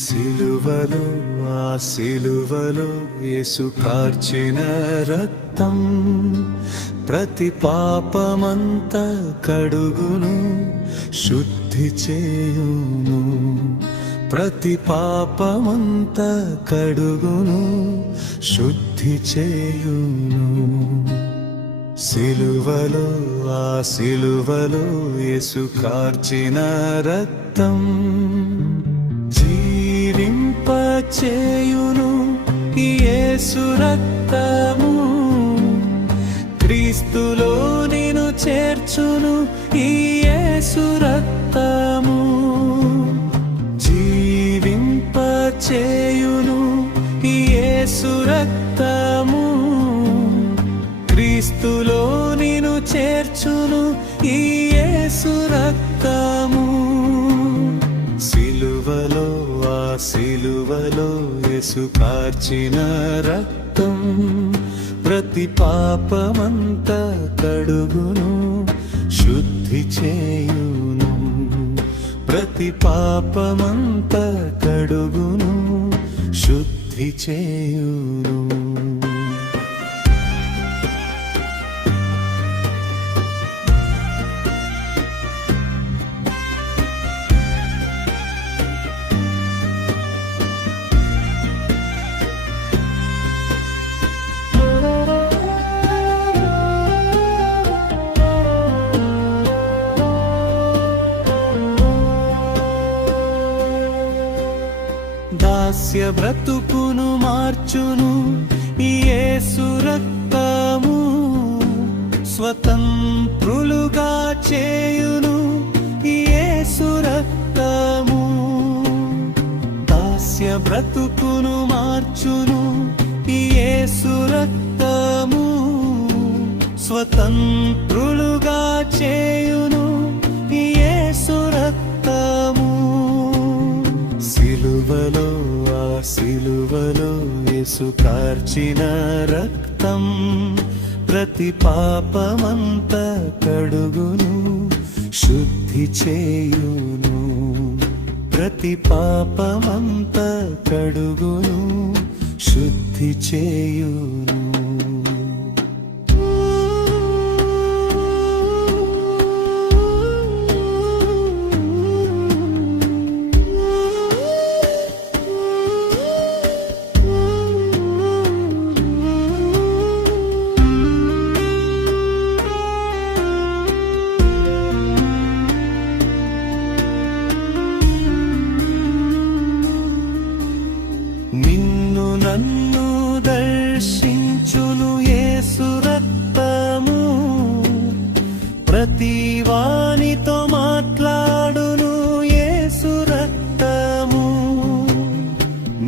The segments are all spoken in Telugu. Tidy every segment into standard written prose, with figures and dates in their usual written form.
సిలువలో ఆ సిలువలో యేసు కార్చిన రక్తం ప్రతి పాపమంత కడుగును, శుద్ధి చేయును. ప్రతి పాపమంత కడుగును, శుద్ధి చేయును. సిలువలో ఆ సిలువలో యేసు కార్చిన రక్తం జీవింపచేయును. యేసు రక్తము క్రీస్తులో నిన్ను చేర్చును. యేసు రక్తము జీవింపచేయును. యేసు రక్తము క్రీస్తులో నిన్ను చేర్చును. యేసు రక్తము సిలువలో ఆ సిలువలో యేసు కార్చిన రక్తం ప్రతి పాపమంత కడుగును, శుద్ధి చేయును. ప్రతి పాపమంత కడుగును, శుద్ధి చేయును. దాస్య బ్రతుకును మార్చును యేసు రక్తము, స్వతంత్రులుగా చేయును యేసు రక్తము. దాస్య బ్రతుకును మార్చును యేసు రక్తము, స్వతంత్రులుగా చేయును యేసు రక్తము. సిలువలో ఆ సిలువలో యేసు కార్చిన రక్తం ప్రతి పాపమంత కడుగును, శుద్ధి చేయును. ప్రతి పాపమంత కడుగును, శుద్ధి చేయును. నిన్ను నన్ను దర్శించును యేసు రక్తము, ప్రతి వానితో మాట్లాడును యేసు రక్తము.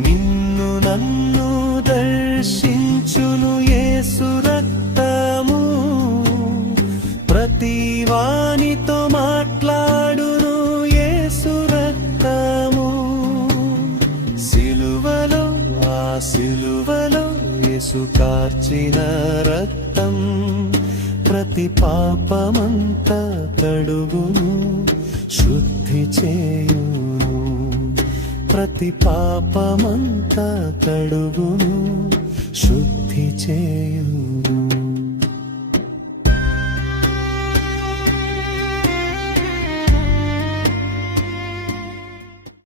నిన్ను నన్ను దర్శించును యేసు రక్తము, ప్రతి వానితో మాట్లాడును యేసు రక్తము. సిలువలో ఆ సిలువలో యేసు కార్చిన రక్తం ప్రతి పాపమంత కడుగును, శుద్ధి చేయును. ప్రతి పాపమంత కడుగును, శుద్ధి చేయును.